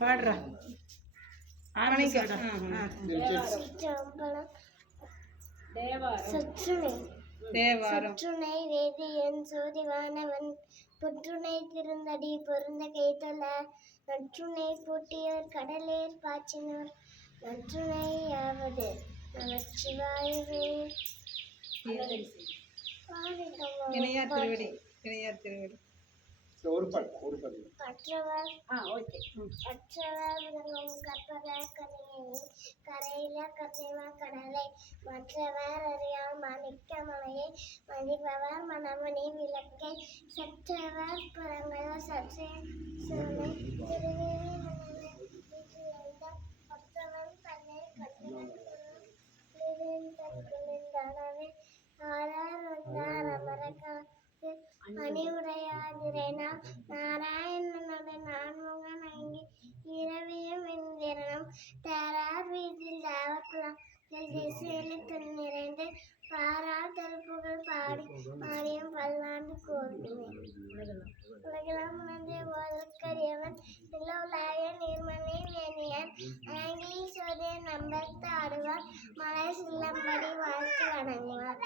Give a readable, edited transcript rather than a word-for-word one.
பாடுறா சொற்றுணை வேதியன் சோதிவானவன் பொற்றுணை திருந்தடி பொருந்த கைத்தொல நற்றுணை பூட்டியோர் கடலேர் பாய்ச்சினோர் நற்றுணையாவது நமச்சிவாயவே. இணையார் திருவடி இணையார் திருவடி கற்றவர் விளங்கும் கற்பக கரையை கரையில கரைவா கடலை மற்றவர் அறியா மாணிக்க மலையை மதிப்பவர் மணமணி விளக்கை சற்றவர் புறங்கள சற்றே சிறுமை திருவேணி பற்றவன் தன்னை கண்டனவே ஆறார் வந்தார் அமரக்கா அணிவுடையாதிரேனா நாராயணனுடன் நான்முகன் அங்கி இரவியும் என்கிறனும் தாரார் வீதில் தாவக்குளம் திசையில் துண் நிறைந்து பாரார் தருப்புகள் பாடி பாடியும் பல்லாண்டு கோருமே. உலகெல்லாம் உணர்ந்து போதற்கரியவன் நிலவுலாய நீர்மணி வேணியன் அழகி சோதிய நம்பர்த்து ஆடுவார் மலை சில்லம்படி வாழ்த்து வணங்குவார்.